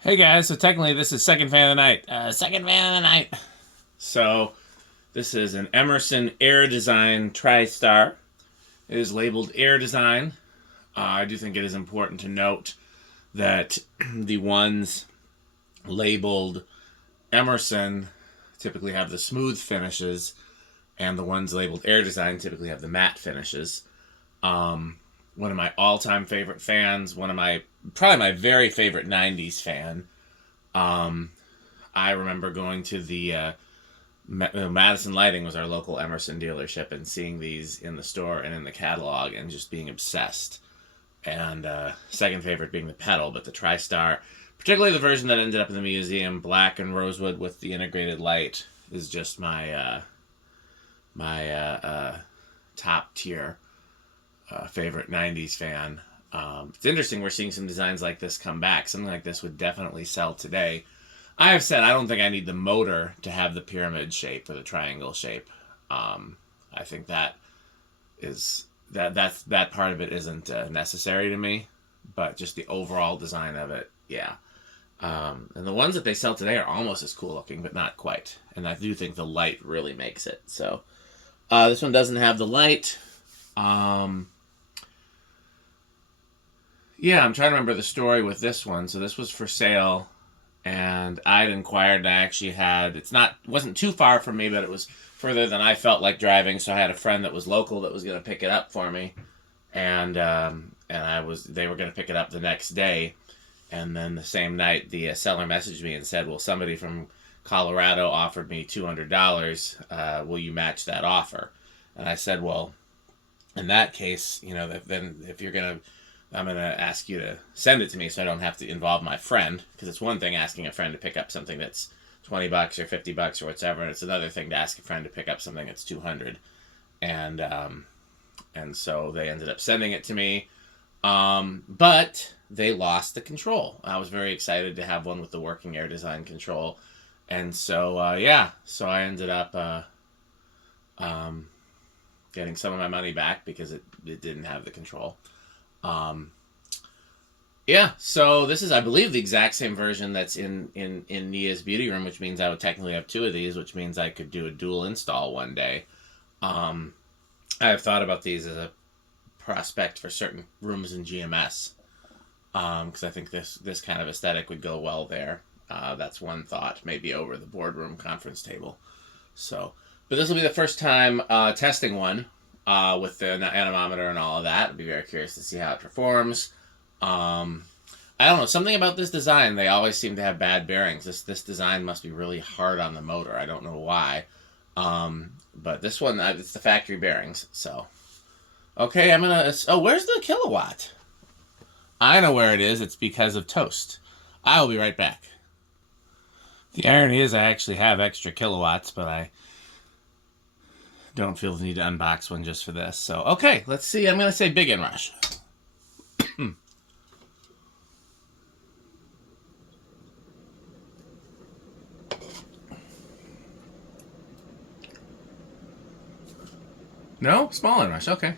Hey guys, so technically this is second fan of the night. Second fan of the night. So this is an Emerson Air Design Tristar. It is labeled Air Design. I do think it is important to note that the ones labeled Emerson typically have the smooth finishes, and the ones labeled Air Design typically have the matte finishes. One of my all-time favorite fans, probably my very favorite '90s fan. Um, I remember going to the Madison Lighting was our local Emerson dealership and seeing these in the store and in the catalog and just being obsessed. And second favorite being the Petal, but the TriStar, particularly the version that ended up in the museum, black and rosewood with the integrated light, is just my top tier favorite '90s fan. It's interesting we're seeing some designs like this come back. Something like this would definitely sell today. I have said I don't think I need the motor to have the pyramid shape or the triangle shape. I think that part of it isn't necessary to me, but just the overall design of it, yeah. And the ones that they sell today are almost as cool looking, but not quite. And I do think the light really makes it. So this one doesn't have the light. Yeah, I'm trying to remember the story with this one. So this was for sale, and I'd inquired. And I actually had wasn't too far from me, but it was further than I felt like driving. So I had a friend that was local that was going to pick it up for me, and they were going to pick it up the next day, and then the same night the seller messaged me and said, "Well, somebody from Colorado offered me $200. Will you match that offer?" And I said, "Well, in that case, then if you're gonna." I'm going to ask you to send it to me so I don't have to involve my friend, because it's one thing asking a friend to pick up something that's $20 or $50 or whatever, and it's another thing to ask a friend to pick up something that's 200. And so they ended up sending it to me, but they lost the control. I was very excited to have one with the working Air Design control, and so so I ended up getting some of my money back because it didn't have the control. Yeah, so this is, I believe, the exact same version that's in Nia's beauty room, which means I would technically have two of these, which means I could do a dual install one day. I have thought about these as a prospect for certain rooms in GMS, because I think this kind of aesthetic would go well there. That's one thought, maybe over the boardroom conference table. So, but this will be the first time testing one with the anemometer and all of that. I'd be very curious to see how it performs. I don't know, something about this design, they always seem to have bad bearings. This design must be really hard on the motor. I don't know why. But this one, it's the factory bearings. So, okay, where's the kilowatt? I know where it is. It's because of toast. I will be right back. The irony is I actually have extra kilowatts, but I don't feel the need to unbox one just for this. So, okay, let's see. I'm going to say big inrush. No? Small inrush. Okay.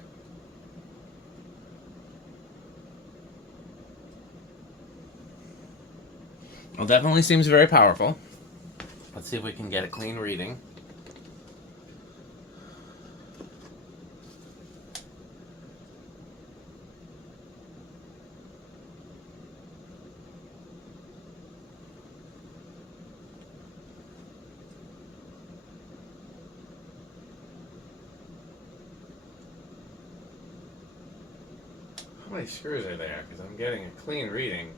Well, definitely seems very powerful. Let's see if we can get a clean reading. How many screws are there? Because I'm getting a clean reading.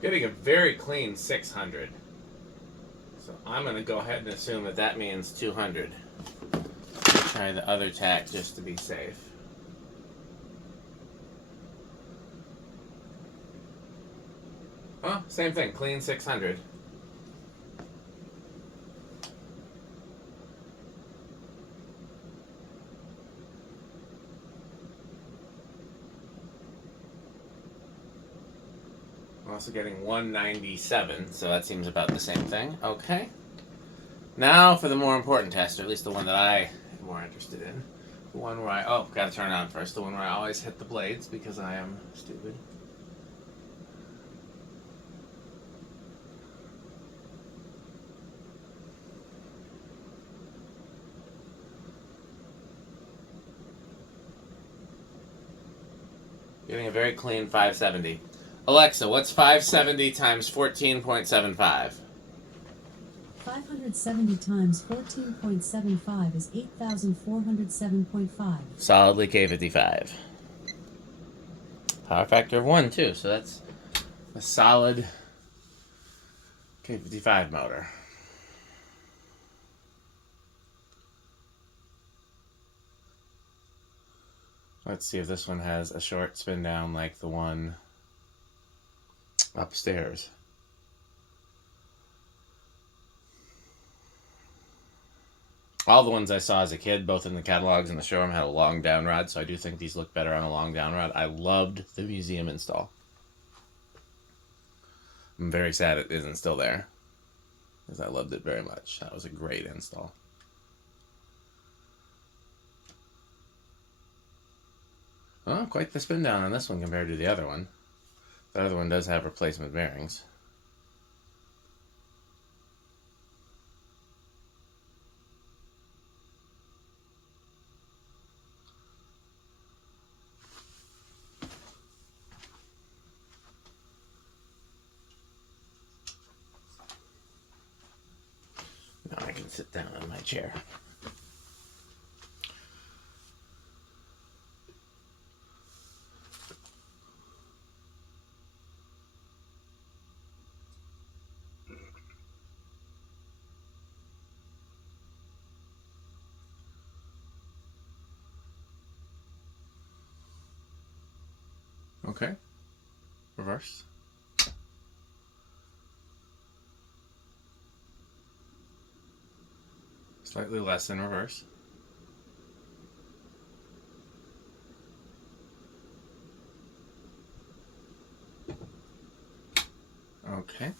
Getting a very clean 600. So I'm going to go ahead and assume that means 200. Try the other tack just to be safe. Oh, same thing, clean 600. Also getting 197, so that seems about the same thing. Okay. Now for the more important test, or at least the one that I am more interested in. The one where gotta turn it on first. The one where I always hit the blades because I am stupid. Getting a very clean 570. Alexa, what's 570 times 14.75? 570 times 14.75 is 8,407.5. Solidly K55. Power factor of 1, too, so that's a solid K55 motor. Let's see if this one has a short spin down like the one upstairs. All the ones I saw as a kid, both in the catalogs and the showroom, had a long down rod, so I do think these look better on a long down rod. I loved the museum install. I'm very sad it isn't still there, because I loved it very much. That was a great install. Oh, quite the spin down on this one compared to the other one. The other one does have replacement bearings. Now I can sit down in my chair. Okay. Reverse. Slightly less in reverse. Okay.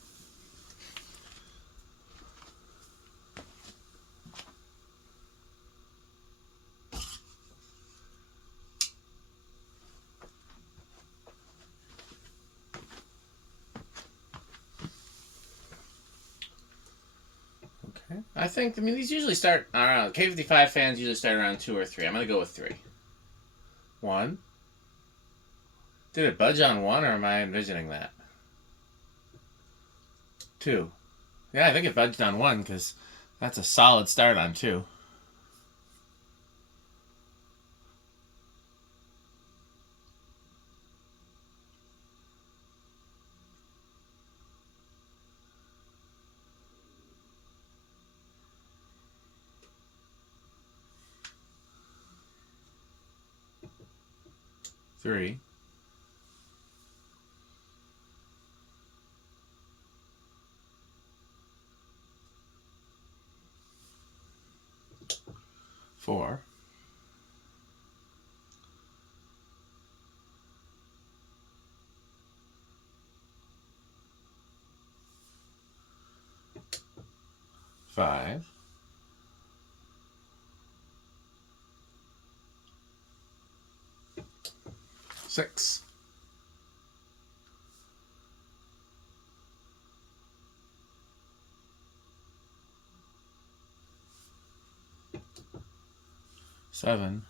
Okay. I mean, these usually start around, K55 fans usually start around 2 or 3. I'm going to go with 3. 1. Did it budge on 1, or am I envisioning that? 2. Yeah, I think it budged on 1, because that's a solid start on 2. Three. 4. 5. 6. 7.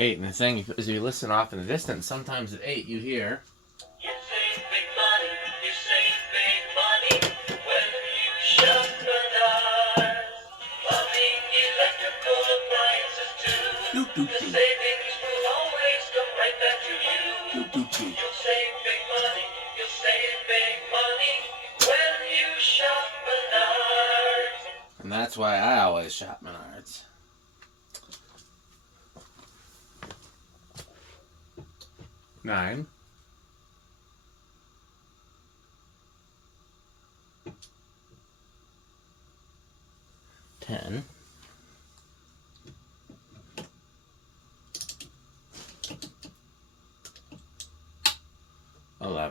8. And the thing is, you listen off in the distance, sometimes at 8 you hear. You save big money, you save big money when you shop Menards. Plumbing, electrical appliances too. The savings will always come right back to you. You'll save big money, you'll save big money when you shop Menards. And that's why I always shop Menards. 9. 10. 11.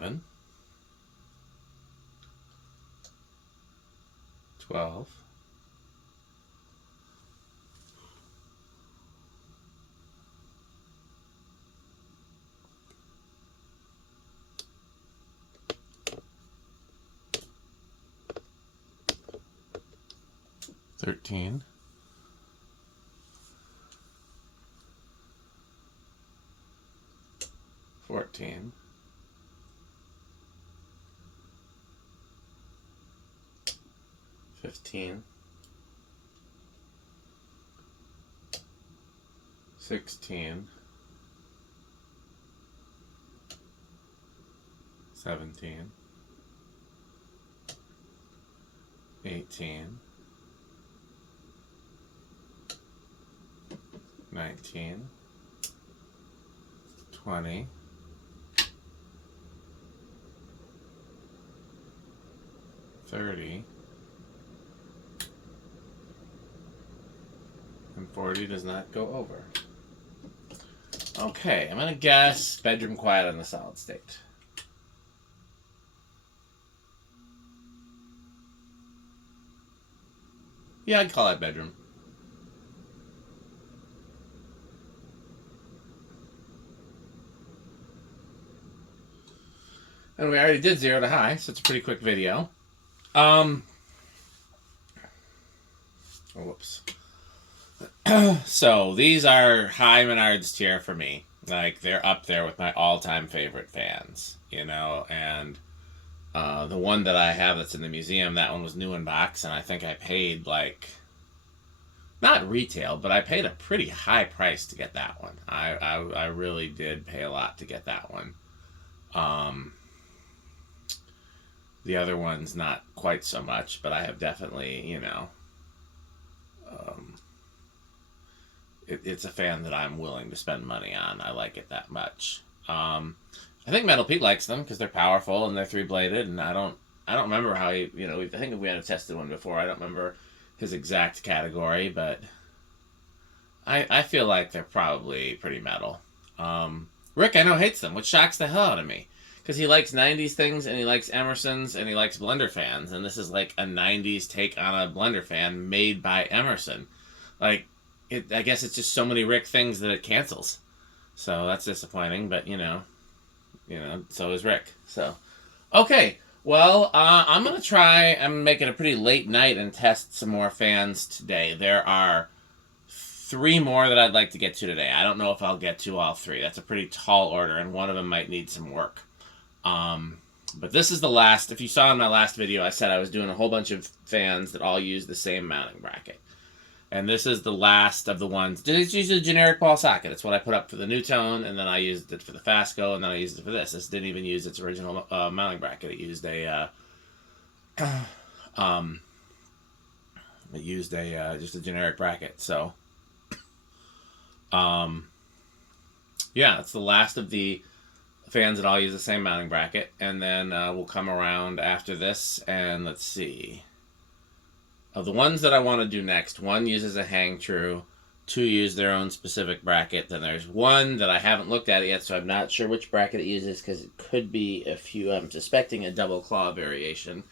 11, 12, 13, 14, 15, 16, 17, 18, 19, 20, 30, and 40 does not go over. Okay, I'm going to guess bedroom quiet on the solid state. Yeah, I'd call it bedroom. And we already did 0 to high, so it's a pretty quick video. Oh, whoops. So these are high Menards tier for me. Like, they're up there with my all-time favorite fans, you know, and the one that I have that's in the museum, that one was new in box, and I think I paid, like, not retail, but I paid a pretty high price to get that one. I really did pay a lot to get that one. The other one's not quite so much, but I have definitely, you know, it's a fan that I'm willing to spend money on. I like it that much. I think Metal Pete likes them because they're powerful and they're 3-bladed, and I don't remember how he, you know, I think we had tested one before. I don't remember his exact category, but I feel like they're probably pretty metal. Rick, I know, hates them, which shocks the hell out of me. Because he likes 90s things, and he likes Emerson's, and he likes Blender fans. And this is like a 90s take on a Blender fan made by Emerson. Like, I guess it's just so many Rick things that it cancels. So that's disappointing, but you know, so is Rick. So, okay. Well, I'm going to try, I'm making a pretty late night and test some more fans today. There are 3 more that I'd like to get to today. I don't know if I'll get to all 3. That's a pretty tall order, and one of them might need some work. But this is the last. If you saw in my last video, I said I was doing a whole bunch of fans that all use the same mounting bracket. And this is the last of the ones. Just use a generic ball socket. It's what I put up for the Newtone, and then I used it for the Fasco, and then I used it for this. This didn't even use its original mounting bracket. It used just a generic bracket. So, yeah, it's the last of the fans that all use the same mounting bracket, and then we'll come around after this, and let's see. Of the ones that I want to do next, 1 uses a hang true, 2 use their own specific bracket, then there's 1 that I haven't looked at it yet, so I'm not sure which bracket it uses, because it could be a few, I'm suspecting a double claw variation.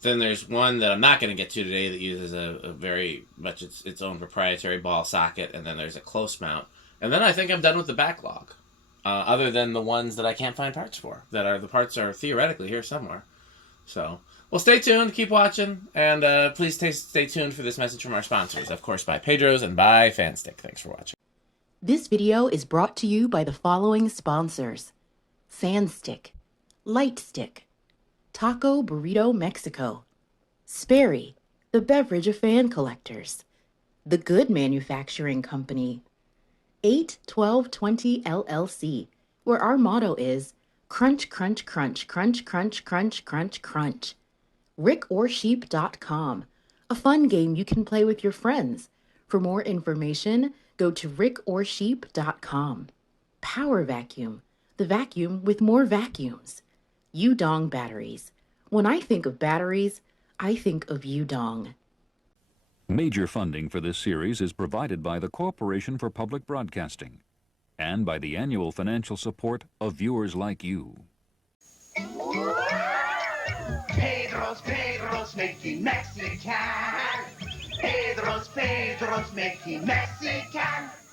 Then there's 1 that I'm not going to get to today that uses a very much its own proprietary ball socket, and then there's a close mount. And then I think I'm done with the backlog. Other than the ones that I can't find parts for. The parts are theoretically here somewhere. So, well, stay tuned, keep watching, and please stay tuned for this message from our sponsors. Of course, by Pedro's and by Fanstick. Thanks for watching. This video is brought to you by the following sponsors: Fanstick, Lightstick, Taco Burrito Mexico, Sperry, the beverage of fan collectors, The Good Manufacturing Company, 81220 LLC, where our motto is crunch, crunch, crunch, crunch, crunch, crunch, crunch, crunch. RickOrSheep.com, a fun game you can play with your friends. For more information, go to RickOrSheep.com. Power Vacuum, the vacuum with more vacuums. Udong Batteries. When I think of batteries, I think of Udong. Major funding for this series is provided by the Corporation for Public Broadcasting and by the annual financial support of viewers like you. Pedro's making Mexican. Pedro's making Mexican.